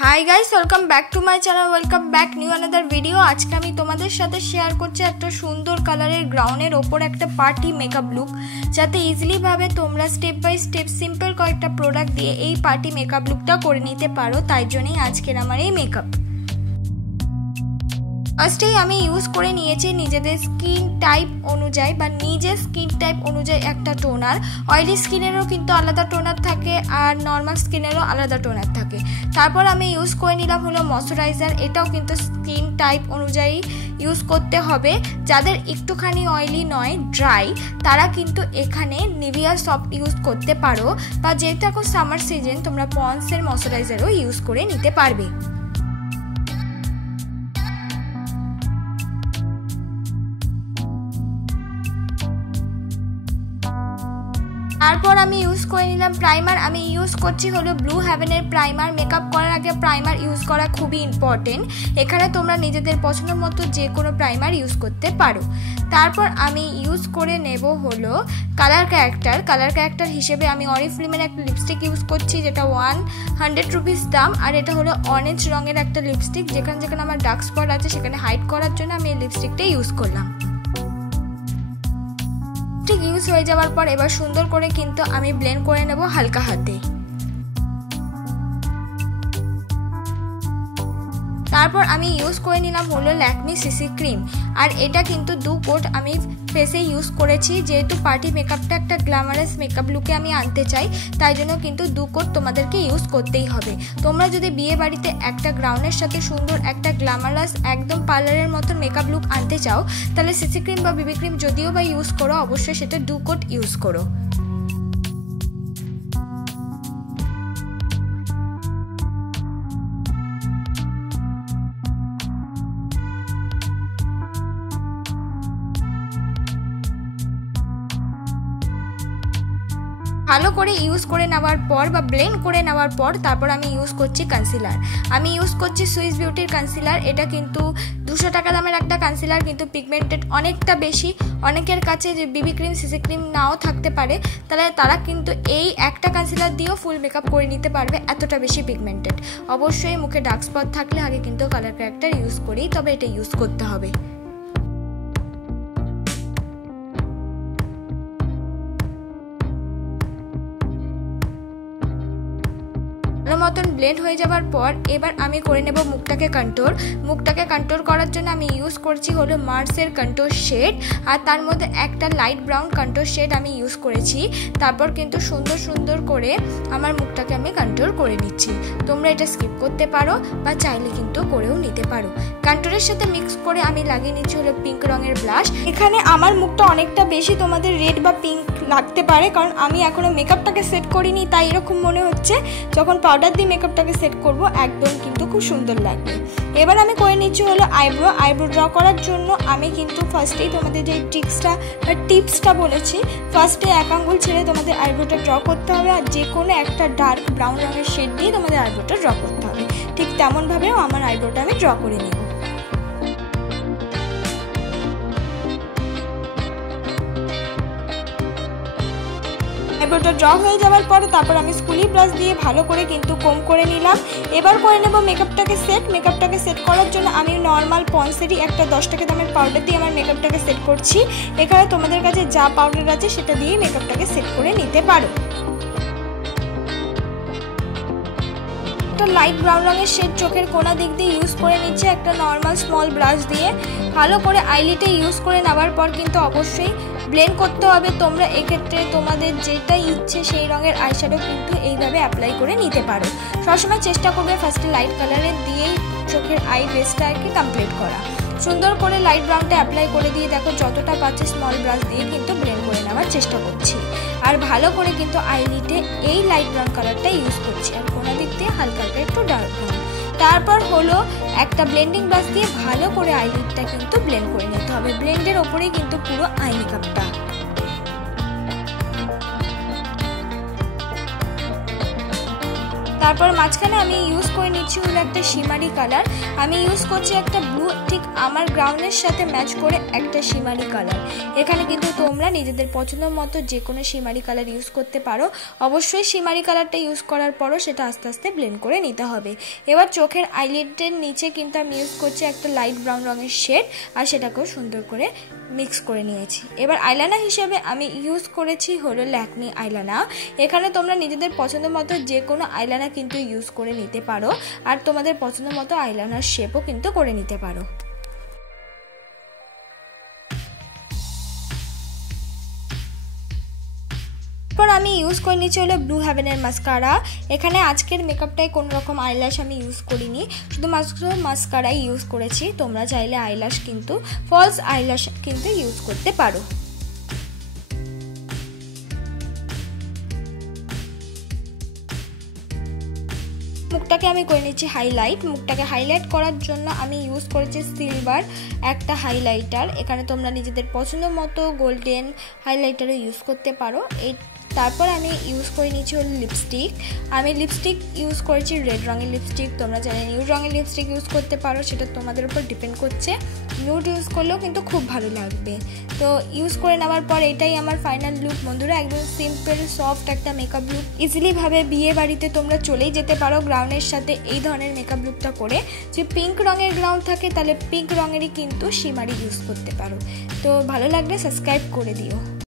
Hi guys, welcome back to my channel, welcome back new another video. আজকে আমি তোমাদের সাথে শেয়ার করছি একটা সুন্দর কালারের গ্রাউন্ডের ওপর একটা পার্টি মেকআপ লুক, যাতে ইজিলি ভাবে তোমরা স্টেপ বাই স্টেপ সিম্পল কয়েকটা প্রোডাক্ট দিয়ে এই পার্টি মেকআপ লুকটা করে নিতে পারো। তাই জন্যই আজকের আমার এই মেকআপ। ফার্স্টেই আমি ইউজ করে নিয়েছি নিজেদের স্কিন টাইপ অনুযায়ী বা নিজের স্কিন টাইপ অনুযায়ী একটা টোনার। অয়েলি স্কিনেরও কিন্তু আলাদা টোনার থাকে আর নর্মাল স্কিনেরও আলাদা টোনার থাকে। তারপর আমি ইউজ করে নিলাম হলো ময়শ্চারাইজার। এটাও কিন্তু স্কিন টাইপ অনুযায়ী ইউজ করতে হবে। যাদের একটুখানি অয়েলি নয়, ড্রাই, তারা কিন্তু এখানে নিভিয়া সফট ইউজ করতে পারো, বা যেহেতু এখন সামার সিজন তোমরা পন্ডসের ময়শ্চারাইজারও ইউজ করে নিতে পারবে। তারপর আমি ইউজ করে নিলাম প্রাইমার। আমি ইউজ করছি হলো ব্লু হেভেনের প্রাইমার। মেকআপ করার আগে প্রাইমার ইউজ করা খুবই ইম্পর্টেন্ট। এখানে তোমরা নিজেদের পছন্দ মতো যে কোনো প্রাইমার ইউজ করতে পারো। তারপর আমি ইউজ করে নেব হলো কালার ক্যারেক্টার হিসেবে আমি অরিফ্লেমের একটা লিপস্টিক ইউজ করছি, যেটা 100 রুপিস দাম। আর এটা হলো অরেঞ্জ রঙের একটা লিপস্টিক। যেখানে যেখানে আমার ডার্ক স্পট আছে সেখানে হাইড করার জন্য আমি এই লিপস্টিকটা ইউজ করলাম। ঠিক ইউজ হয়ে যাওয়ার পর এবার সুন্দর করে কিন্তু আমি ব্লেন্ড করে নেব হালকা হাতে। তারপর আমি ইউজ করে নিলাম হলো ল্যাকমি সিসি ক্রিম। আর এটা কিন্তু 2 কোট আমি ফেসে ইউজ করেছি, যেহেতু পার্টি মেকআপটা একটা গ্ল্যামারাস মেকআপ লুকে আমি আনতে চাই, তাই জন্য কিন্তু 2 কোট তোমাদেরকে ইউজ করতেই হবে। তোমরা যদি বিয়ে বাড়িতে একটা গ্রাউন্ডের সাথে সুন্দর একটা গ্ল্যামারাস একদম পার্লারের মতন মেকআপ লুক আনতে চাও, তাহলে সিসি ক্রিম বা বিবি ক্রিম যদিও বা ইউজ করো, অবশ্যই সেটা 2 কোট ইউজ করো। ভালো করে ইউজ করে নেওয়ার পর বা ব্লেন্ড করে নেওয়ার পর তারপর আমি ইউজ করছি কনসিলার। আমি ইউজ করছি সুইস বিউটির কনসিলার। এটা কিন্তু 200 টাকা দামের একটা কনসিলার, কিন্তু পিগমেন্টেড অনেকটা বেশি। অনেকের কাছে যে বিবি ক্রিম সিসি ক্রিম নাও থাকতে পারে, তাহলে তারা কিন্তু এই একটা কনসিলার দিয়েও ফুল মেকআপ করে নিতে পারবে, এতটা বেশি পিগমেন্টেড। অবশ্যই মুখে ডার্ক স্পট থাকলে আগে কিন্তু কালার ক্যারেক্টার ইউজ করি, তবে এটা ইউজ করতে হবে। মতন ব্লেন্ড হয়ে যাওয়ার পর এবার আমি করে নেব মুখটাকে কন্ট্রোল করার জন্য আমি ইউজ করছি হলো মার্সের কন্ট্রোল শেড। আর তার মধ্যে একটা লাইট ব্রাউন কন্ট্রোল শেড আমি ইউজ করেছি। তারপর কিন্তু সুন্দর করে আমার মুখটাকে আমি কন্ট্রোল করে নিচ্ছি। তোমরা এটা স্কিপ করতে পারো বা চাইলে কিন্তু করেও নিতে পারো। কন্ট্রোলের সাথে মিক্স করে আমি লাগিয়ে নিচ্ছি হলো পিঙ্ক রঙের ব্লাশ। এখানে আমার মুখটা অনেকটা বেশি তোমাদের রেড বা পিঙ্ক লাগতে পারে, কারণ আমি এখনো মেকআপটাকে সেট করিনি, তাই এরকম মনে হচ্ছে। যখন পাউডার দিয়ে মেকআপটাকে সেট করব একদম কিন্তু খুব সুন্দর লাগবে। এবার আমি করে নিচ্ছি হলো আইব্রো ড্র করার জন্য। আমি কিন্তু ফার্স্টেই তোমাদের যে টিপসটা বলেছি, ফার্স্টে 1 আঙ্গুল ছেড়ে তোমাদের আইব্রোটা ড্র করতে হবে, আর যে কোনো একটা ডার্ক ব্রাউন রঙের শেড দিয়ে তোমাদের আইব্রোটা ড্র করতে হবে। ঠিক তেমনভাবেও আমার আইব্রোটা আমি ড্র করে নেব। আইব্রোটা ড্র হয়ে যাওয়ার পরে তারপর আমি স্কুলি ব্রাশ দিয়ে ভালো করে কিন্তু কম করে নিলাম। এবার করে নেব মেকআপটাকে সেট করার জন্য আমি নর্মাল পন্ডসেরই একটা 10 টাকা দামের পাউডার দিয়ে আমার মেকআপটাকে সেট করছি। এখানে তোমাদের কাছে যা পাউডার আছে সেটা দিয়ে মেকআপটাকে সেট করে নিতে পারো। একটা লাইট ব্রাউন রঙের শেড চোখের কোনা দিক দিয়ে ইউজ করে নিচ্ছে একটা নর্মাল স্মল ব্রাশ দিয়ে। ভালো করে আইলিটে ইউজ করে নেওয়ার পর কিন্তু অবশ্যই ব্লেন্ড করতে হবে। তোমরা এক্ষেত্রে তোমাদের যেটা ইচ্ছে সেই রঙের আইশ্যাডো কিন্তু এইভাবে অ্যাপ্লাই করে নিতে পারো। সবসময় চেষ্টা করবে ফার্স্টে লাইট কালারের দিয়েই চোখের আই বেসটা আর কি কমপ্লিট করা। সুন্দর করে লাইট ব্রাউনটা অ্যাপ্লাই করে দিয়ে দেখো যতটা পাচ্ছে স্মল ব্রাশ দিয়ে কিন্তু ব্লেন্ড করে নেওয়ার চেষ্টা করছি। আর ভালো করে কিন্তু আইলিটে এই লাইট ব্রাউন কালারটা ইউজ করছি, আর কোনা দিক দিয়ে হালকা একটু ডার্ক ব্রাউন। তারপর হলো একটা ব্লেন্ডিং ব্রাশ দিয়ে ভালো করে আইলিডটা কিন্তু ব্লেন্ড করে নিতে হবে। ব্লেন্ডের ওপরেই কিন্তু পুরো আই মেকআপটা। তারপর মাঝখানে আমি ইউজ করে নিচ্ছি হলো হলো একটা শিমারি কালার। আমি ইউজ করছি একটা ব্লু, ঠিক আমার গ্রাউন্ডের সাথে ম্যাচ করে একটা শিমারি কালার। এখানে কিন্তু তোমরা নিজেদের পছন্দ মতো যে কোনো শিমারি কালার ইউজ করতে পারো। অবশ্যই শিমারি কালারটা ইউজ করার পরও সেটা আস্তে আস্তে ব্লেন্ড করে নিতে হবে। এবার চোখের আইলিডের নিচে কিন্তু আমি ইউজ করছি একটা লাইট ব্রাউন রঙের শেড, আর সেটাকেও সুন্দর করে মিক্স করে নিয়েছি। এবার আইলাইনার হিসেবে আমি ইউজ করেছি হলো ল্যাকমি আইলাইনার। এখানে তোমরা নিজেদের পছন্দ মতো যে কোনো আইলাইনার কিন্তু ইউজ করে নিতে পারো, আর তোমাদের পছন্দ মতো আইলাইনার শেপও কিন্তু করে নিতে পারো। এরপর আমি ইউজ করে নিচ্ছি হলো ব্লু হেভেনের মাস্কারা। এখানে আজকের মেকআপটায় কোনো রকম আইল্যাশ আমি ইউজ করিনি, শুধুমাত্র মাস্কারাই ইউজ করেছি। তোমরা চাইলে আইল্যাশ কিন্তু ফলস আইল্যাশ কিন্তু ইউজ করতে পারো। মুখটাকে আমি করে নিচ্ছি হাইলাইট। মুখটাকে হাইলাইট করার জন্য আমি ইউজ করেছি সিলভার একটা হাইলাইটার। এখানে তোমরা নিজেদের পছন্দ মতো গোল্ডেন হাইলাইটারও ইউজ করতে পারো। তারপর আমি ইউজ করে নিচ্ছি হলো লিপস্টিক। আমি লিপস্টিক ইউজ করেছি রেড রঙের লিপস্টিক। তোমরা চাইলে নিউড রঙের লিপস্টিক ইউজ করতে পারো, সেটা তোমাদের উপর ডিপেন্ড করছে। নিউড ইউজ করলেও কিন্তু খুব ভালো লাগবে। তো ইউজ করে নেওয়ার পর এটাই আমার ফাইনাল লুক বন্ধুরা। একদম সিম্পল সফট একটা মেকআপ লুক। ইজিলি ভাবে বিয়ে বাড়িতে তোমরা চলেই যেতে পারো গ্রাউন্ডের সাথে এই ধরনের মেকআপ লুকটা করে। যে পিঙ্ক রঙের গ্রাউন্ড থাকে তাহলে পিঙ্ক রঙেরই কিন্তু শিমারি ইউজ করতে পারো। তো ভালো লাগলে সাবস্ক্রাইব করে দিও।